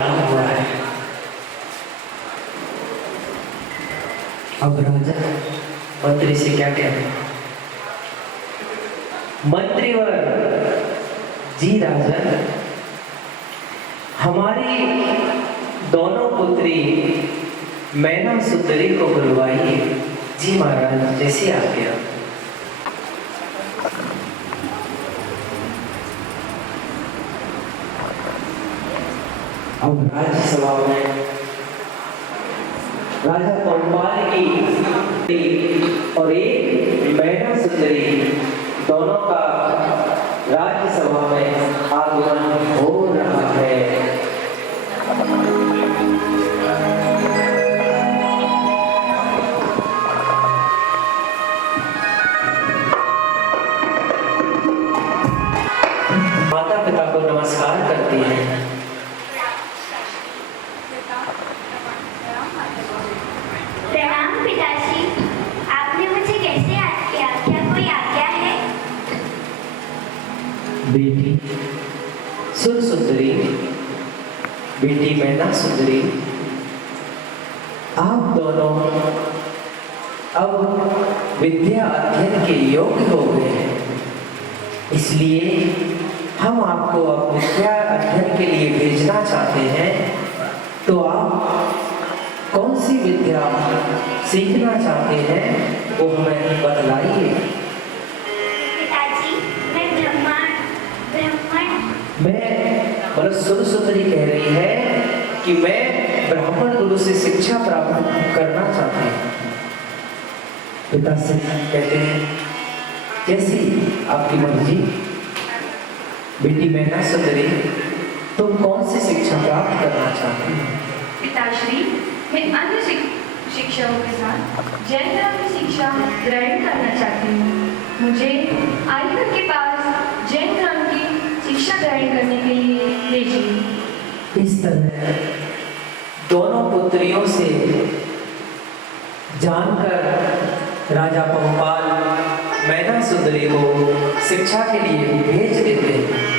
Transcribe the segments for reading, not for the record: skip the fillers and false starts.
हुआ है। अब राजा मंत्री से क्या कहे? मंत्रीवर जी राजन, हमारी दोनों पुत्री मैना सुंदरी को बुलवाइए। जी महाराज, जैसे आ गया। अब राज्यसभा में राजा पंपाल की और एक मैना सुंदरी दोनों का राज्यसभा में आगमन हो रहा है। माता पिता को नमस्कार करती है। प्रणाम पिताजी, आपने मुझे कैसे याद किया? क्या कोई आज्ञा है? बेटी सुन सुंदरी, बेटी मैना सुंदरी, आप दोनों अब विद्या अध्ययन के योग्य हो गए हैं। इसलिए हम आपको अब विद्या अध्ययन के लिए भेजना चाहते हैं। तो आप कौन सी विद्या सीखना चाहते हैं वो हमें बतलाइए। पिताजी, मैं मतलब सुंदरी कह रही है कि मैं ब्राह्मण गुरु से शिक्षा प्राप्त करना चाहती हूँ। पिता से कहते हैं जैसी आपकी मर्जी। बेटी मैना सुंदरी, तुम कौन सी शिक्षा प्राप्त करना चाहती हो? पिताश्री, मैं अन्य शिक्षकों के साथ जैन धर्म की शिक्षा ग्रहण करना चाहती हूँ। मुझे आईकर के पास जैन धर्म की शिक्षा ग्रहण करने के लिए भेजिए। इस तरह दोनों पुत्रियों से जानकर राजा पंपाल मैना सुंदरी को शिक्षा के लिए भेज देते हैं।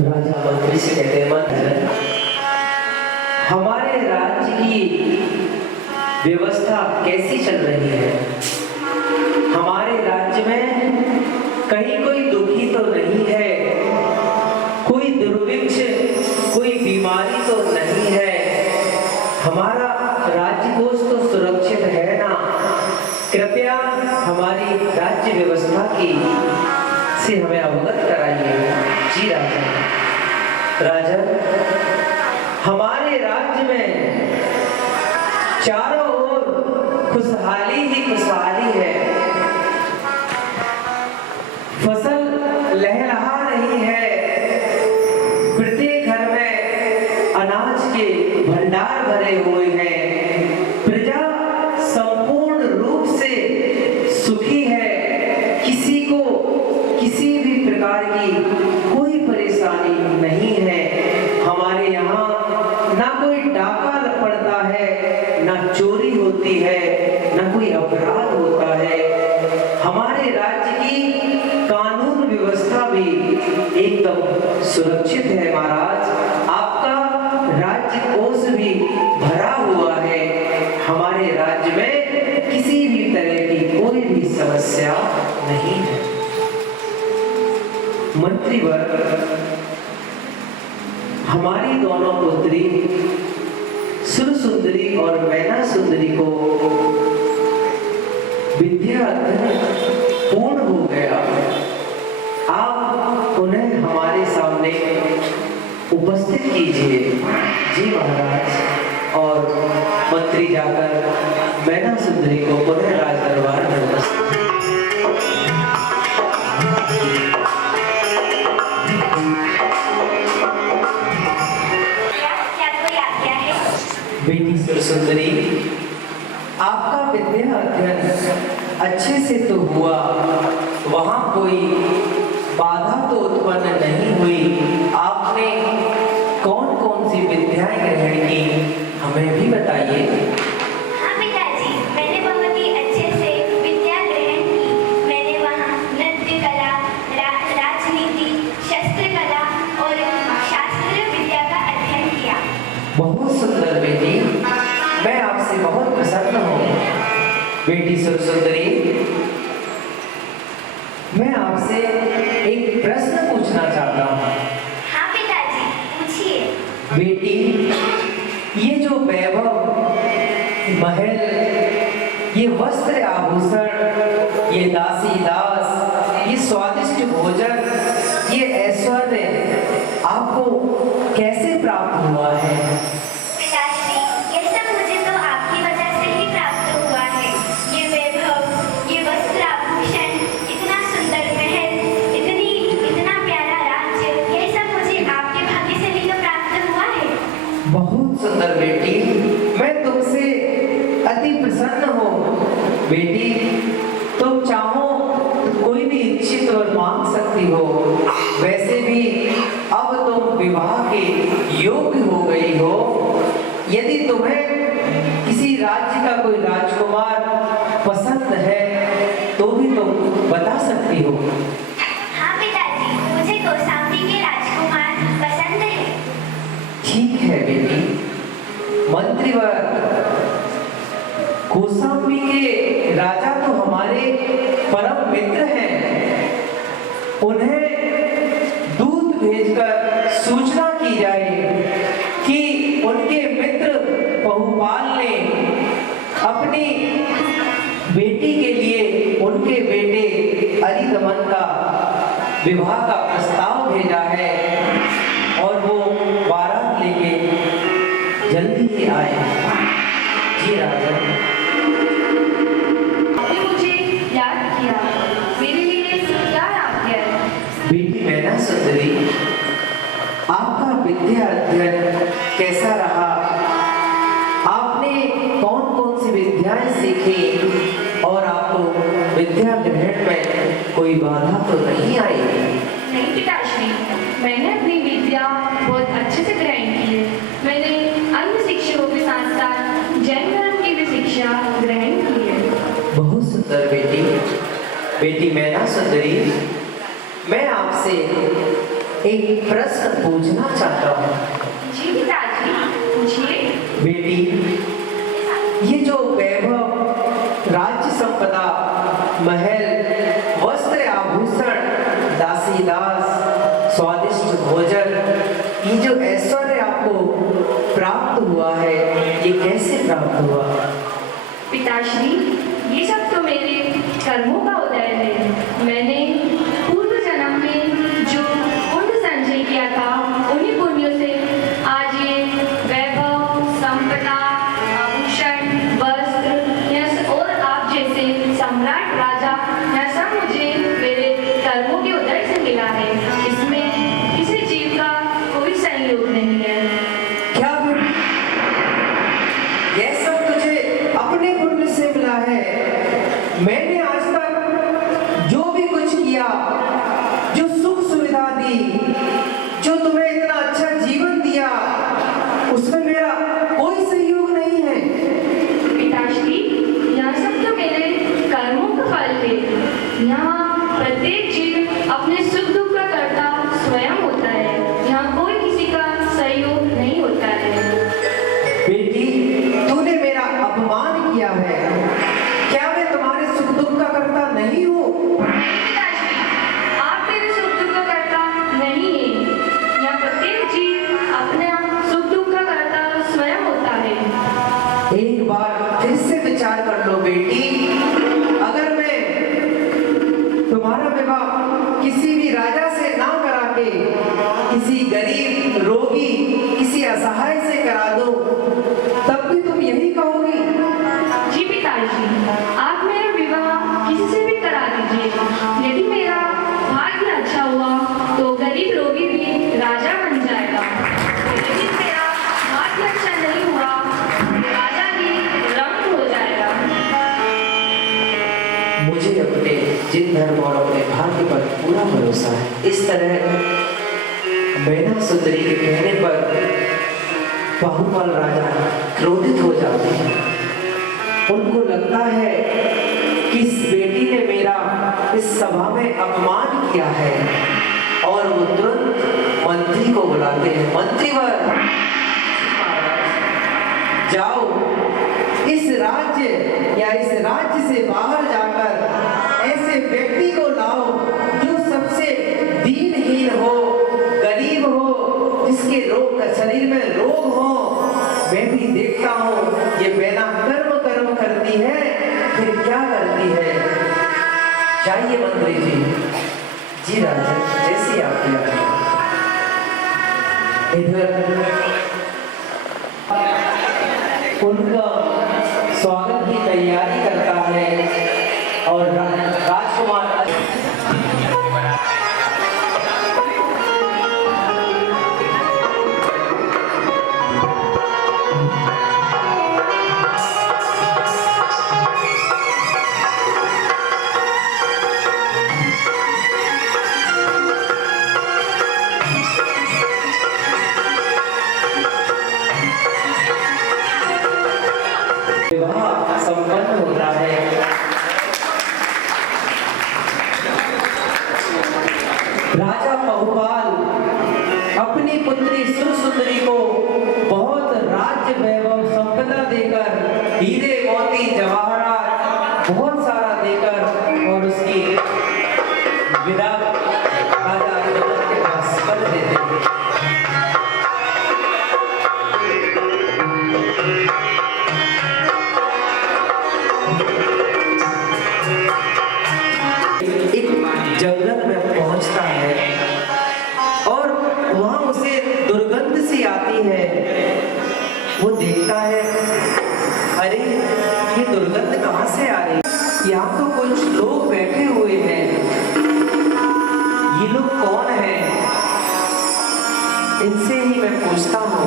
राजा मंत्री से कहते हैं, मंत्री, हमारे राज्य की व्यवस्था कैसी चल रही है? हमारे राज्य में कहीं कोई दुखी तो नहीं है, कोई दुर्भिक्ष, कोई बीमारी तो नहीं है? हमारा राज्य कोष तो सुरक्षित है ना? कृपया हमारी राज्य व्यवस्था की से हमें अवगत कराइए। जी राजा, हमारे राज्य में चारों ओर खुशहाली ही खुशहाली है। फसल लहलहा रही है। प्रत्येक घर में अनाज के भंडार भरे हुए हैं। प्रजा संपूर्ण रूप से सुखी है। किसी को किसी भी प्रकार की कोई परेशानी नहीं है। हमारे यहाँ ना कोई डाका पड़ता है, ना चोरी होती है, ना कोई अपराध होता है। हमारे राज्य की कानून व्यवस्था भी एकदम सुरक्षित है। महाराज, आपका राज्य कोष भी भरा हुआ है। हमारे राज्य में किसी भी तरह की कोई भी समस्या नहीं है। मंत्रीवर, हमारी दोनों पुत्री सुंदरी और मैना सुंदरी को विद्या अध्ययन पूर्ण हो गया। आप उन्हें हमारे सामने उपस्थित कीजिए। जी महाराज। और मंत्री जाकर मैना सुंदरी को पुनः राज दरबार में उपस्थित। बेटी सुंदरी, आपका विद्या अध्ययन अच्छे से तो हुआ, वहां कोई बाधा तो उत्पन्न नहीं हुई। आपने कौन कौन सी विद्याएं ग्रहण की, हमें भी बताइए। हाँ पिताजी, बहुत सुंदर बेटी, मैं आपसे बहुत प्रसन्न हूँ। बेटी सुंदरी, मैं आपसे एक प्रश्न पूछना चाहता हूँ। हाँ पिताजी, पूछिए। बेटी, ये जो वैभव, महल, ये वस्त्र आभूषण, ये दासी दास, ये स्वादिष्ट भोजन, ये ऐश्वर्य आपको कैसे प्राप्त हुआ है? पिताश्री, ये सब मुझे तो आपकी वजह से ही प्राप्त हुआ है। ये वैभव, ये वस्त्र आभूषण, इतना सुंदर महल, इतना प्यारा राज्य, ये सब मुझे आपके भाग्य से ही तो प्राप्त हुआ है। बहुत सुंदर बेटी, मैं तुमसे अति प्रसन्न हूँ। बेटी, तुम चाहो कोई भी इच्छित और मांग सकती हो। वैसे भी अब तुम विवाह के योग्य हो गई हो। यदि तुम्हें किसी राज्य का कोई राजकुमार पसंद है तो भी तुम बता सकती हो। हाँ पिताजी, मुझे कौशाम्बी के राजकुमार पसंद है। ठीक है बेटी, मंत्रीवर, कौशाम्बी के राजा तो हमारे परम मित्र हैं। उन्हें दूत भेजकर सूचना की जाए कि उनके मित्र बहुपाल ने अपनी बेटी के लिए उनके बेटे अरिदमन का विवाह का प्रस्ताव भेजा है और वो बारात लेके जल्दी ही आए। जी राजा। आपने मुझे याद किया, मेरे लिए क्या याद किया है? बेटी मैना सुंदरी, आपका विद्या अध्ययन कैसा रहा? आपने कौन कौन सी विद्याएं सीखी और आपको विद्या ग्रहण में कोई बाधा तो नहीं आई? नहीं पिताश्री, मैंने अपनी विद्या बहुत अच्छे से ग्रहण की है। मैंने अन्य शिक्षकों के साथ साथ जैन धर्म की भी शिक्षा ग्रहण की है। बहुत सुंदर बेटी। बेटी मैना सुंदरी, मैं आपसे एक प्रश्न पूछना चाहता हूँ। जी पिताजी, पूछिए। बेटी, ये जो वैभव, राज्य संपदा, महल, वस्त्र आभूषण, दासी दास, स्वादिष्ट भोजन, ये जो ऐश्वर्य आपको प्राप्त हुआ है, ये कैसे प्राप्त हुआ? पिताश्री, ये सब तो मेरे कर्मों का उदय है। मैंने पूर्व जन्म में जो पुण्य संचय किया था, उन्हीं पुण्यों से आज ये वैभव, संपदा, आभूषण, वस्त्र, यश और आप जैसे सम्राट राजा, यह सब मुझे मेरे कर्मों के उदय से मिला है। इसमें किसी जीव का कोई संयोग नहीं है। क्या बेटी, यह सब तुझे अपने पुण्य से मिला है? मैंने आज तक जो भी कुछ किया, जो सुख सुविधा दी, जो तुम्हें इतना अच्छा जीवन दिया, उसमें मेरा कोई सहयोग नहीं है। पिताश्री, यह सब तो मेरे कर्मों का फल है। यहाँ प्रत्येक जीव अपने सुख दुख का कर्ता स्वयं होता है। यहाँ कोई किसी का सहयोग नहीं होता है। बेटी, तूने मेरा अपमान किया है। क्या मैं तुम्हारे सुख दुख का कर्ता नहीं हूँ? पिताश्री, आप मेरे सुख दुख का कर्ता नहीं है। यहाँ प्रत्येक जीव अपना सुख दुख का कर्ता स्वयं होता है। एक बार फिर से विचार कर लो बेटी। अगर मैं तुम्हारा विवाह किसी भी राजा से ना करा के किसी गरीब, रोगी, किसी असहाय से करा दो, तब भी तुम यही कहोगी? जी पिताजी, आप मेरा विवाह किसी से भी करा दीजिए। यदि मेरा भाग्य अच्छा हुआ तो गरीब रोगी भी राजा बन जाएगा। यदि मेरा भाग्य अच्छा नहीं हुआ, राजा भी रंग हो जाएगा। मुझे अपने जिन धर्म और अपने भाग्य पर पूरा भरोसा है। इस तरह मैना सुंदरी के कहने पर बहुपाल राजा क्रोधित हो जाते हैं। उनको लगता है कि इस बेटी ने मेरा इस सभा में अपमान किया है और वो तुरंत मंत्री को बुलाते हैं। मंत्रीवर, जाओ इस राज्य या इस राज्य से बाहर जाकर ऐसे व्यक्ति को लाओ जो सबसे दीनहीन हो, गरीब हो, जिसके रोग शरीर में रोग हो। मैं भी देखता हूँ ये बेना कर्म करती है, फिर क्या करती है। जाइए मंत्री जी राजा, जैसी आपकी आज्ञा। इधर उनका स्वागत की तैयारी करता है और राजकुमार विवाह संपन्न होता है। राजा बहुपाल अपनी पुत्री सुरसुंदरी को बहुत राज्य वैभव संपदा देकर, हीरे मोती जवाहरात बहुत सारा देकर और उसकी विदा राजा जनक के पास कर देते हैं। जंगल में पहुंचता है और वहां उसे दुर्गंध सी आती है। वो देखता है, अरे ये दुर्गंध कहां से आ रही? यहाँ तो कुछ लोग बैठे हुए हैं, ये लोग कौन हैं? इनसे ही मैं पूछता हूँ,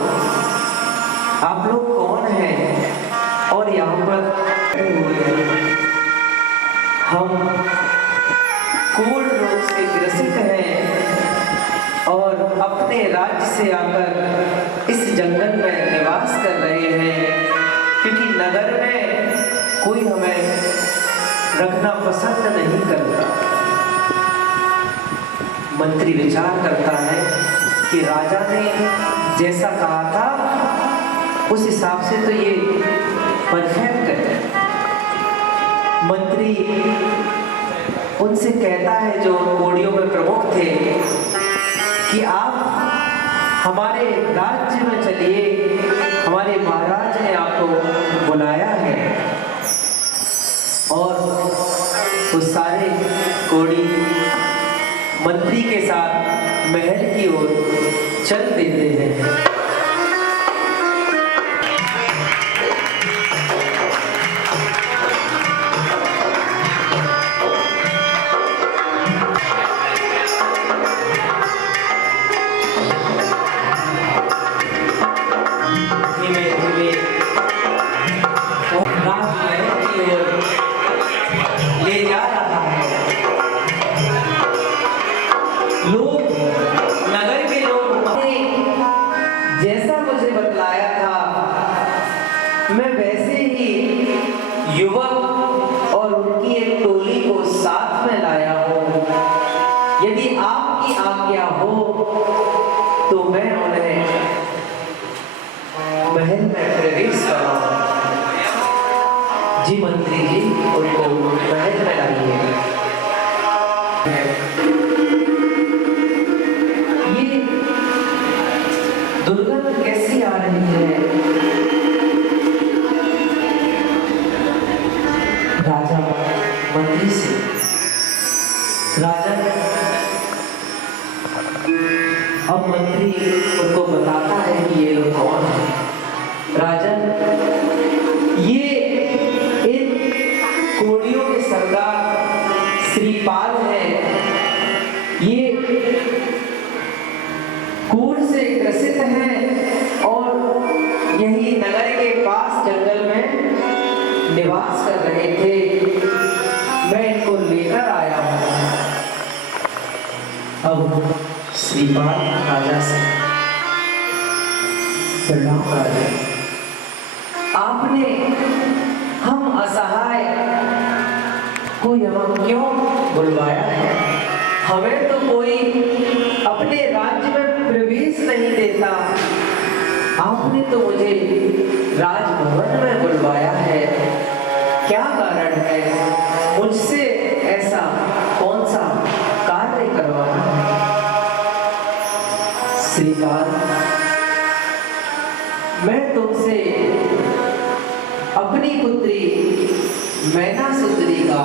आप लोग कौन हैं और यहाँ पर बैठे हुए हैं? हम कोढ़ रोग से ग्रसित हैं और अपने राज्य से आकर इस जंगल में निवास कर रहे हैं, क्योंकि नगर में कोई हमें रखना पसंद नहीं करता। मंत्री विचार करता है कि राजा ने जैसा कहा था उस हिसाब से तो ये परफेक्ट है। मंत्री उनसे कहता है, जो कोड़ियों में प्रमुख थे, कि आप हमारे राज्य में चलिए, हमारे महाराज ने आपको बुलाया है। और वो सारे कोड़ी मंत्री के साथ महल की ओर चल देते हैं। ले जा रहा है। लोग, नगर के लोग जैसा मुझे बतलाया था, मैं वैसे ही युवक और उनकी एक टोली को साथ में लाया हूँ। यदि आपकी आज्ञा हो तो मैं उन्हें महल में प्रवेश कराऊं। जी मंत्री जी, उनको महल में लाइए। ये दुर्गंध कैसी आ रही है? राजा मंत्री से, राजा अब मंत्री उनको बताता है कि ये लोग कौन है। राजन, ये इन कोड़ियों के सरदार श्रीपाल है। ये कोढ़ से ग्रसित हैं और यही नगर के पास जंगल में निवास कर रहे थे। मैं इनको लेकर आया हूँ। अब श्रीपाल राजा से, प्रणाम राजा, आपने हम असहाय को यहाँ क्यों बुलवाया है? हमें तो कोई अपने राज्य में प्रवेश नहीं देता। आपने तो मुझे राजभवन में बुलवाया है, क्या कारण है? मुझसे ऐसा कौन सा कार्य करवाना है? श्रीपाल, मैं तुमसे अपनी पुत्री मैनासुंदरी का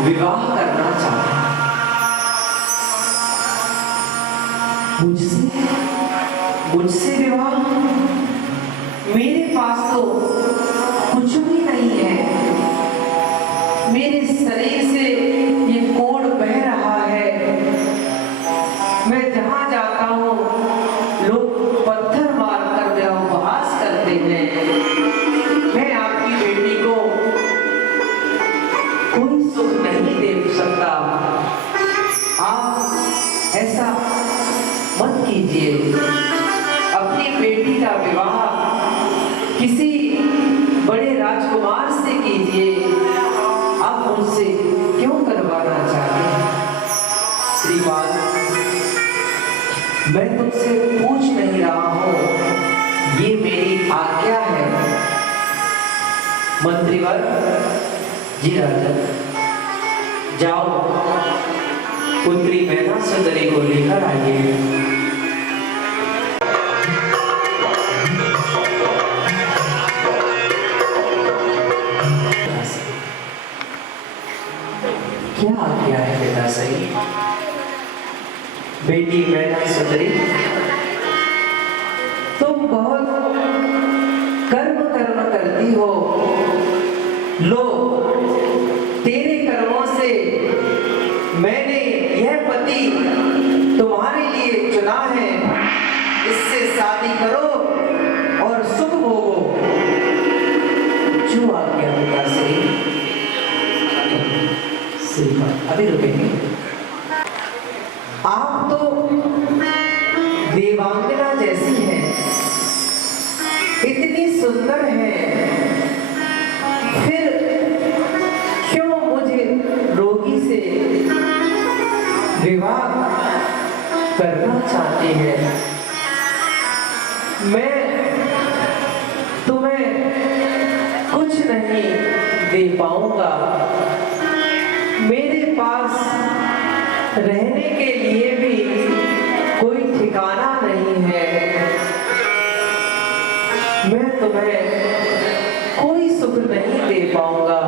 विवाह करना चाहता हूं। मुझसे विवाह? मेरे पास तो कुछ भी नहीं है। मेरे शरीर से ये कोढ़ बह रहा है। मैं जहां जाता हूं लोग पत्थर मारकर मेरा उपहास करते हैं। मैं आपकी बेटी को कोई सुख नहीं दे सकता। आप ऐसा मत कीजिए। अपनी बेटी का विवाह किसी बड़े राजकुमार से कीजिए। आप मुझसे क्यों करवाना चाहते हैं? श्रीपाल, मैं तुमसे पूछ नहीं रहा हूं, ये मेरी आज्ञा है। मंत्रीवर जी, राजा जाओ, पुत्री मैनासुंदरी को लेकर आइए। क्या आज्ञा है बेटा? सही बेटी मैनासुंदरी, तुम बहुत कर्म करती हो। लो, तेरे कर्मों से मैंने यह पति तुम्हारे लिए चुना है। इससे शादी करो और सुख भोगो। जो आज्ञा बेटा। सही अभी रुकेंगे। आप तो देवांगना जैसी हैं, इतनी सुंदर हैं, फिर क्यों मुझे रोगी से विवाह करना चाहती हैं? मैं तुम्हें कुछ नहीं दे पाऊंगा। मेरे पास रहने के लिए भी कोई ठिकाना नहीं है। मैं तुम्हें कोई सुख नहीं दे पाऊंगा।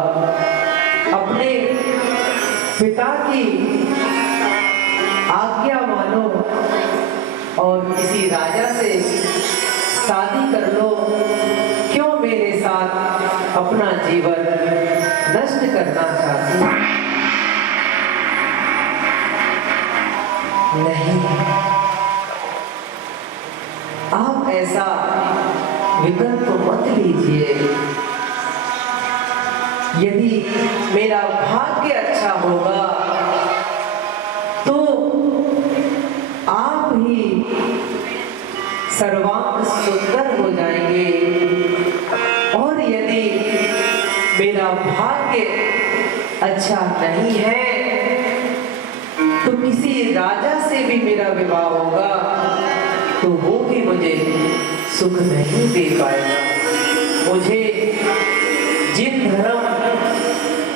अपने पिता की आज्ञा मानो और किसी राजा से शादी कर लो। क्यों मेरे साथ अपना जीवन नष्ट करना चाहती हो? नहीं, आप ऐसा विकल्प मत लीजिए। यदि मेरा भाग्य अच्छा होगा तो आप ही सर्वांग सुंदर हो जाएंगे, और यदि मेरा भाग्य अच्छा नहीं है तो किसी राजा से भी मेरा विवाह होगा तो वो भी मुझे सुख नहीं दे पाएगा। मुझे जिन धर्म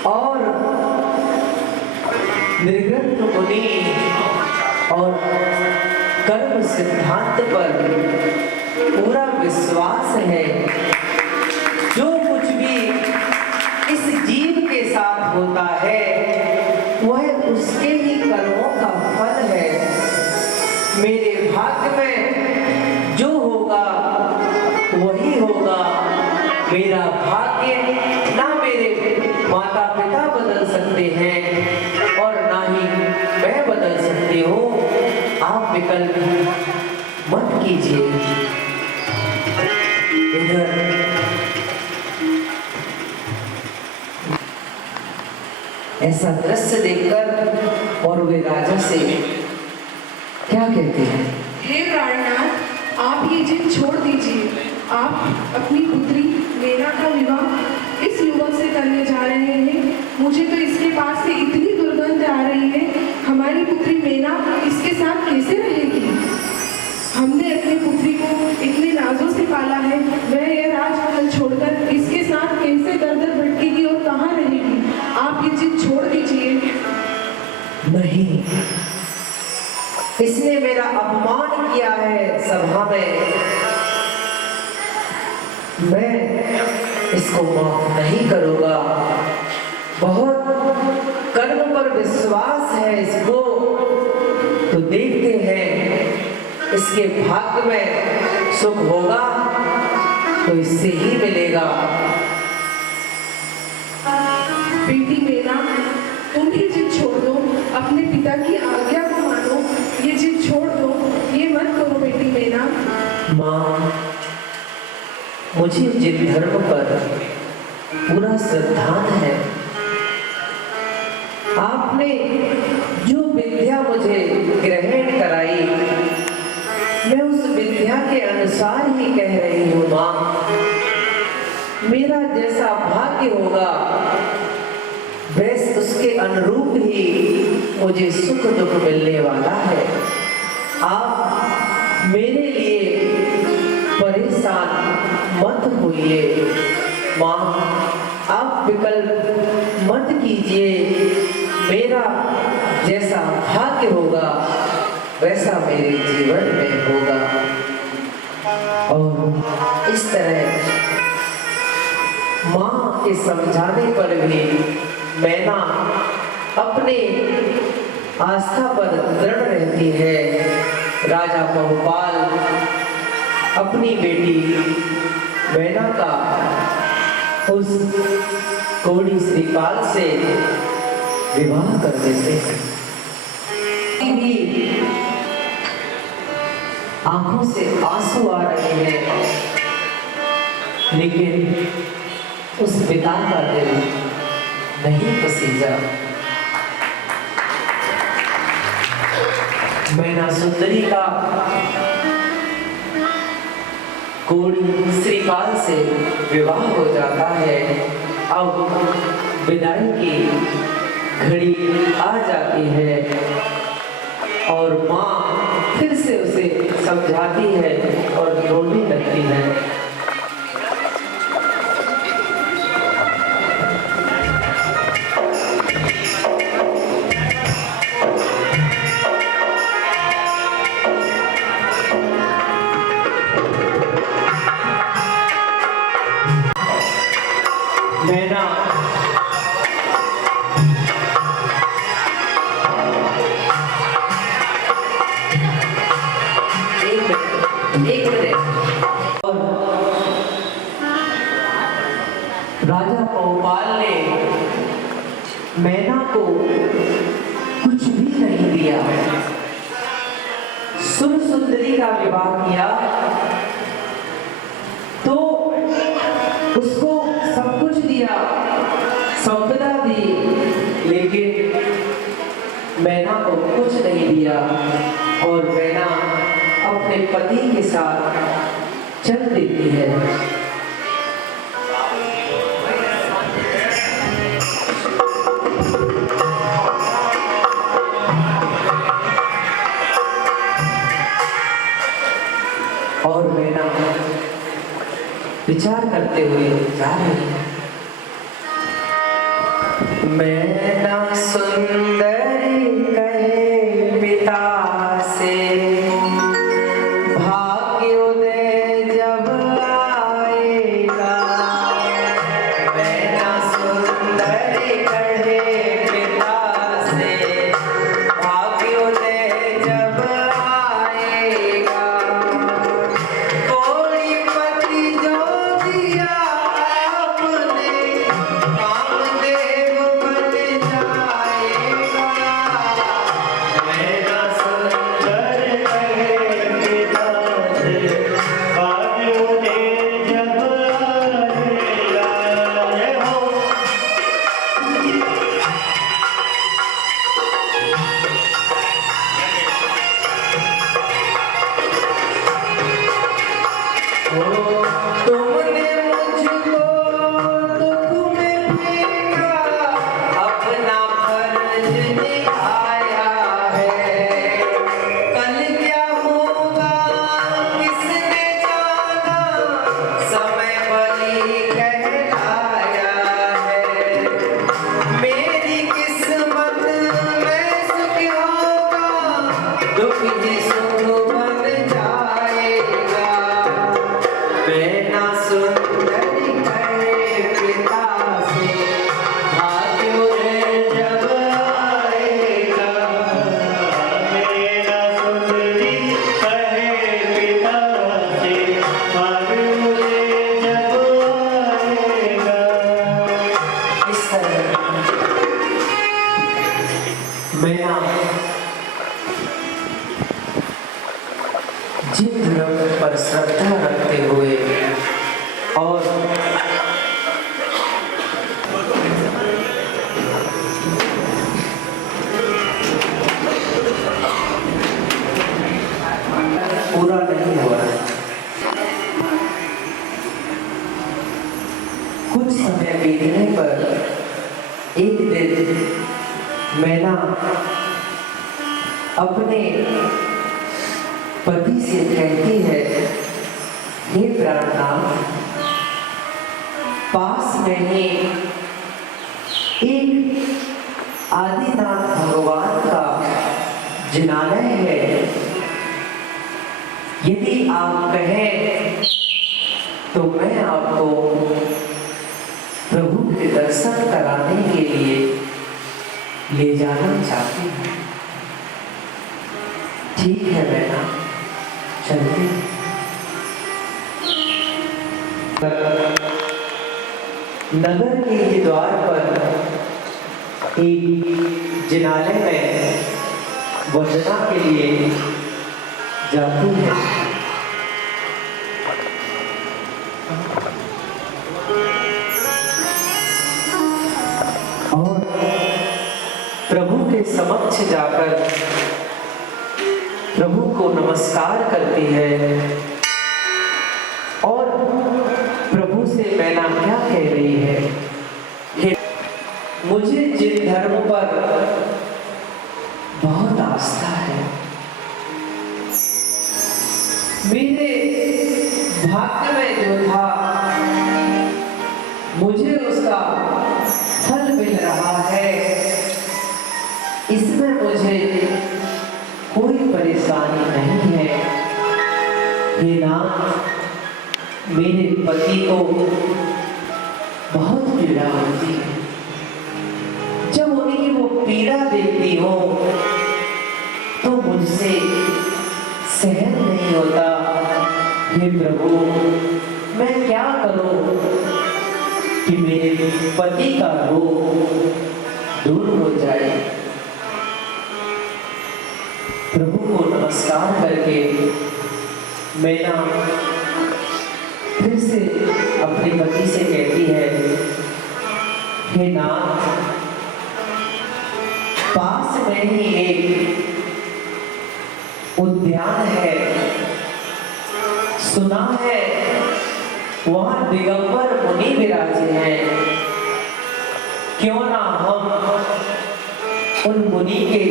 और निर्ग्रंथ मुनि और कर्म सिद्धांत पर पूरा विश्वास है, जो कुछ भी इस जीव के साथ होता है वह उसके ही कर्मों का फल है। मेरे भाग्य में जो होगा वही होगा। मेरा भाग्य ना मेरे माता पिता बदल सकते हैं और ना ही मैं बदल सकती हूँ। आप विकल्प मत कीजिए। इधर ऐसा दृश्य देखकर और वे राजा से क्या कहते हैं? हे प्राणनाथ, आप ये जिद छोड़ दीजिए। आप अपनी पुत्री मेना का विवाह इस युवक से करने जा रहे हैं। मुझे तो इसके पास से इतनी दुर्गंध आ रही है। हमारी पुत्री मेना इसके साथ कैसे रहेगी? हमने अपनी पुत्री को इतने पाला है वह यह राजमहल छोड़कर इसके साथ कैसे दर दर भटकेगी और कहाँ रहेगी। आप ये जिद छोड़ दीजिए। नहीं, इसने मेरा अपमान किया है सभा में, मैं इसको माफ नहीं करूंगा। बहुत कर्म पर विश्वास है इसको, तो देखते हैं इसके भाग्य में सुख होगा तो इससे ही मिलेगा। बेटी मेरा, तुम ही जिद छोड़ दो, अपने पिता की आज्ञा को मानो। ये जिद छोड़ दो, ये मत करो बेटी मेरा। माँ, मुझे जिन धर्म पर पूरा श्रद्धान है, आपने जो विद्या मुझे ग्रहण कराई, मैं उस विद्या के अनुसार ही कह रही हूँ माँ। मेरा जैसा भाग्य होगा वैसे उसके अनुरूप ही मुझे सुख दुख मिलने वाला है। आप मेरे लिए परेशान मत होइए माँ, आप विकल्प मत कीजिए। मेरा जैसा भाग्य होगा वैसा मेरे जीवन में होगा। और इस तरह माँ के समझाने पर भी मैना अपने आस्था पर दृढ़ रहती है। राजा बहुपाल अपनी बेटी मैना का उस कोड़ी श्रीपाल से विवाह कर देते हैं। आंखों से आंसू आ रहे हैं, लेकिन उस पिता का दिल नहीं पसीजा। मैना सुंदरी का कोड़ी श्रीपाल से विवाह हो जाता है। अब विदाई की घड़ी आ जाती है और माँ फिर से उसे समझाती है और रोने लगती है। मैना एक मिनट। और राजा बहुपाल ने मैना को कुछ भी नहीं दिया, सुर सुंदरी का विवाह किया तो उसको सब कुछ दिया, संपदा दी, लेकिन मैना को कुछ नहीं दिया। और मैना अपने पति के साथ चल देती है। और मैना विचार करते हुए जा रही है। मैना सुंदरी कहे पिता से, भाग्योदय जब आएगा। मैना सुंदरी कहे पिता से, भाग्योदय जब आएगा। कोई पति जो दिया आपने, कामदेव बन जाएगा। मैना सुंदर कहे पिता से, भाग्योदय जब आएगा। जय हो। तुमने मुझको दुख में फेंका, अपना फर्ज निभाया है। कल क्या होगा किसने जाना, सुंदरी कहे पिता से भाग्य मुझे जब आएगा। मेरा सुंदरी कहे पिता से भाग्य मुझे जब आएगा। इस तरह मैना जिन धर्म पर श्रद्धा रखते हुए और पूरा नहीं हो रहा। कुछ समय बीतने पर एक दिन मैना अपने पति से कहती है, हे प्राणनाथ, पास में ही एक आदिनाथ भगवान का जिनालय है। यदि आप कहें तो मैं आपको प्रभु के दर्शन कराने के लिए ले जाना चाहती हूँ। ठीक है मैना, चलते हैं। नगर के ही द्वार पर एक जिनालय में वंदना के लिए जाती है। और प्रभु के समक्ष जाकर प्रभु को नमस्कार करती है और प्रभु से मैना क्या कह रही है, कि मुझे जिन धर्म पर बहुत आस्था है, मेरे भाग्य में जो था मुझे उसका फल मिल रहा है, इसमें मुझे कोई परेशानी नहीं है। हे नाथ, मेरे पति को बहुत पीड़ा होती है। जब उनकी वो पीड़ा देखती हूँ तो मुझसे सहन नहीं होता। हे प्रभु, मैं क्या करूं कि मेरे पति का रोग दूर हो जाए। प्रभु को नमस्कार करके मैना फिर से अपने पति से कहती है, हे नाथ, पास में ही एक उद्यान है, सुना है वहां दिगंबर मुनि विराजे हैं। क्यों ना हम उन मुनि के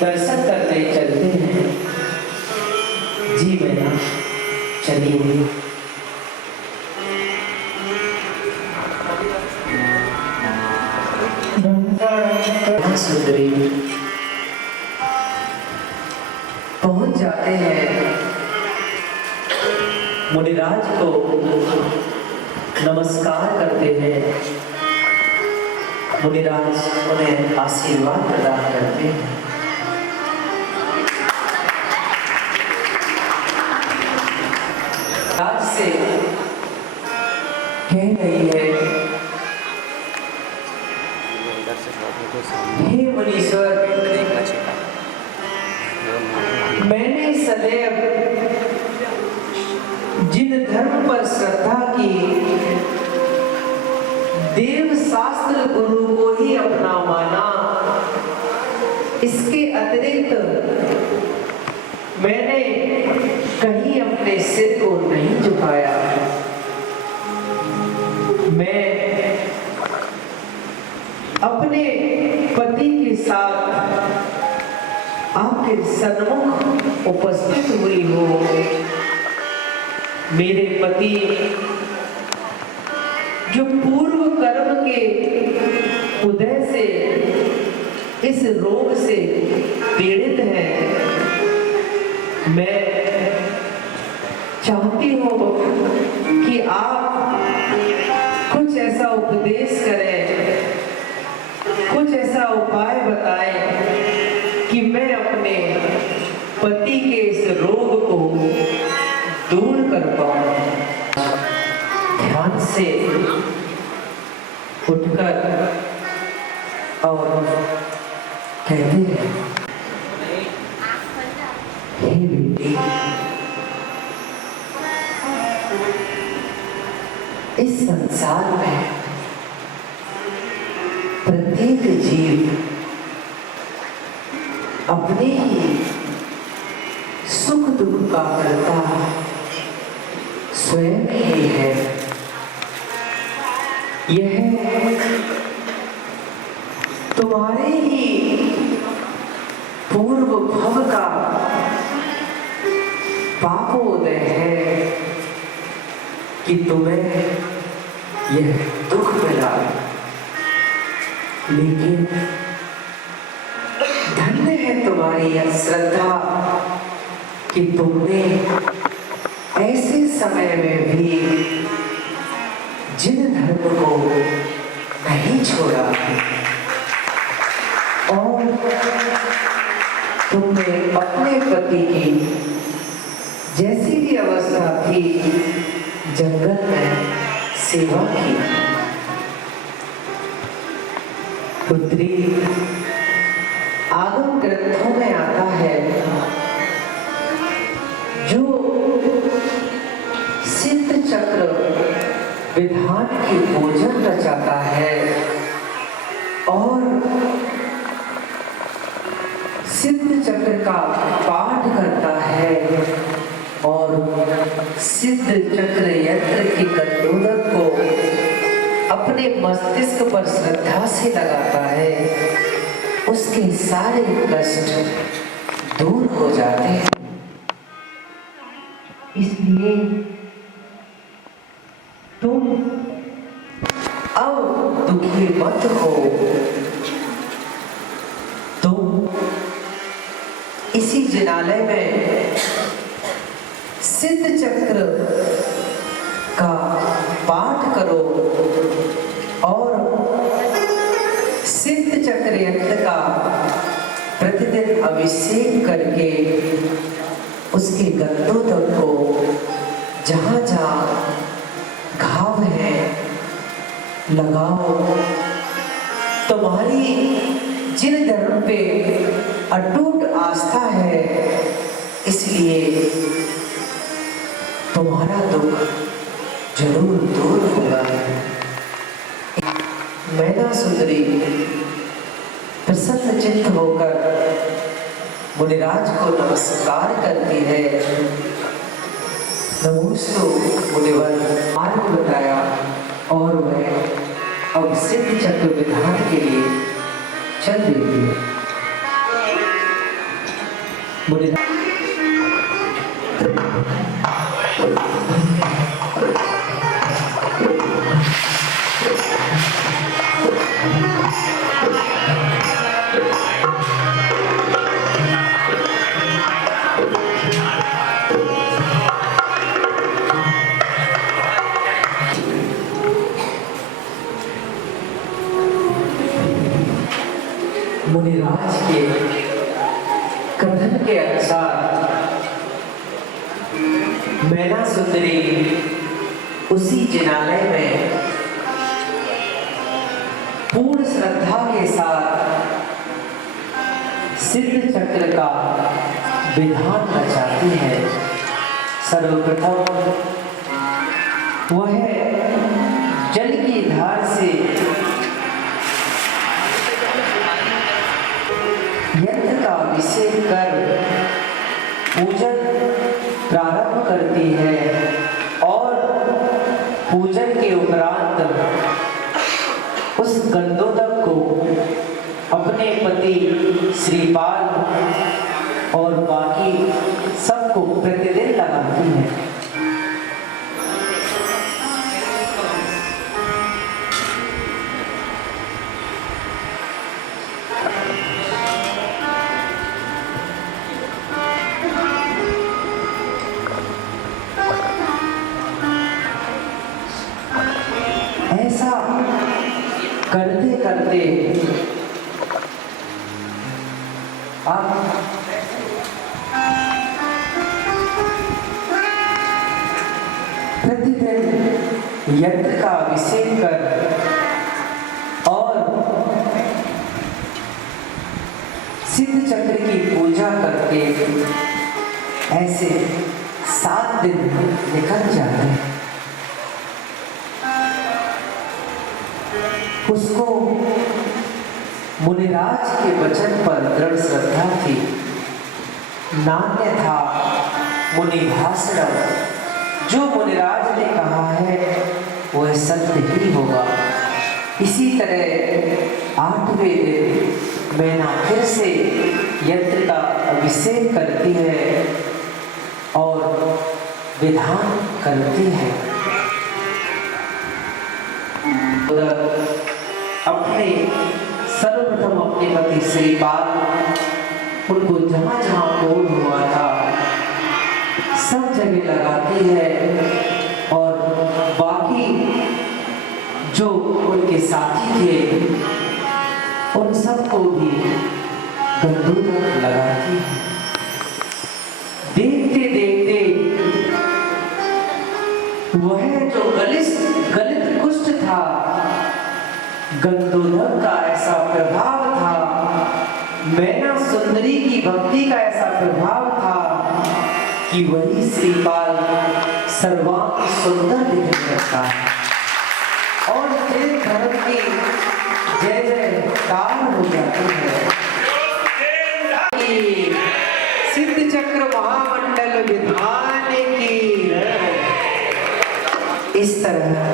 दर्शन करने चलते हैं। जी मैना, चलिए। सुंदरी पहुंच जाते हैं। मुनिराज को नमस्कार करते हैं। मुनिराज उन्हें आशीर्वाद प्रदान करते हैं। राज से कह रही है, हे मुनीश्वर, मैंने सदैव जिन धर्म पर श्रद्धा की, देव शास्त्र गुरु को ही अपना माना। इसके अतिरिक्त मैंने कहीं अपने सिर को नहीं झुकाया। मैं अपने पति के साथ आपके सन्मुख उपस्थित हुई हूँ। मेरे पति जो पूर्व कर्म के उदय से इस रोग से पीड़ित हैं, मैं चाहती हूँ कि आप ध्यान से उठकर और कहते हैं, हे बेटी, इस संसार में प्रत्येक जीव अपने ही सुख दुख का करता स्वयं ही है। यह तुम्हारे ही पूर्व भव का पापोदय है कि तुम्हें यह दुख मिला, लेकिन धन्य है तुम्हारी यह श्रद्धा कि तुमने ऐसे समय में भी जिन धर्म को नहीं छोड़ा और तुमने अपने पति की जैसी भी अवस्था थी जंगल में सेवा की। पुत्री, आगम ग्रंथों में आता है, जो सिद्ध चक्र विधान की भोजन रचाता है और सिद्ध चक्र का पाठ करता है और सिद्ध चक्र यंत्र की कंडोलक को अपने मस्तिष्क पर श्रद्धा से लगाता है, उसके सारे कष्ट दूर हो जाते हैं। इसलिए तुम अब दुखी मत हो, तुम इसी जिनालय में सिद्ध चक्र का पाठ करो और सिद्ध चक्र यंत्र का प्रतिदिन अभिषेक करके उसके गंधों को जहां जहां घाव है लगाओ। तुम्हारी जिन धर्म पे अटूट आस्था है, इसलिए तुम्हारा दुख जरूर दूर होगा। मैना सुंदरी प्रसन्न चित्त होकर मुनिराज को नमस्कार करती है। नमोस्तु मुनिवर, मार्ग बताया और वह अब सिद्ध चक्र विधान के लिए चल देती है। मुनिराज के कथन के अनुसार मैना सुंदरी उसी जिनालय में पूर्ण श्रद्धा के साथ सिद्ध चक्र का विधान रचाती है। सर्वप्रथम वह जल की धार से यंत्र का अभिषेक कर पूजन प्रारंभ करती है और पूजन के उपरांत उस गंधोदक को अपने पति श्रीपाल और बाकी सबको प्रतिदिन लगाती है। ऐसा करते करते आप प्रतिदिन यंत्र का अभिषेक कर और सिद्ध चक्र की पूजा करके ऐसे 7 दिन निकल जाते हैं। उसको मुनिराज के वचन पर दृढ़ श्रद्धा थी। नान्य था मुनि भाषण, जो मुनिराज ने कहा है वह सत्य ही होगा। इसी तरह 8वें दिन मैना फिर से यंत्र का अभिषेक करती है और विधान करती है। अपने सर्वप्रथम अपने पति श्रीपाल उनको जहां जहां कोढ़ हुआ था सब जगह लगाती है और बाकी जो उनके साथी थे उन सबको भी गंधोदक लगाती है। देखते देखते वह जो गलित कुष्ठ था, गंधोदक का ऐसा प्रभाव था, मैना सुंदरी की भक्ति का ऐसा प्रभाव था कि वही श्रीपाल सर्वांग सुंदर दिखने लगता है और जय धर्म की जय जयकार हो जाती है। सिद्ध चक्र महामंडल विधान की इस तरह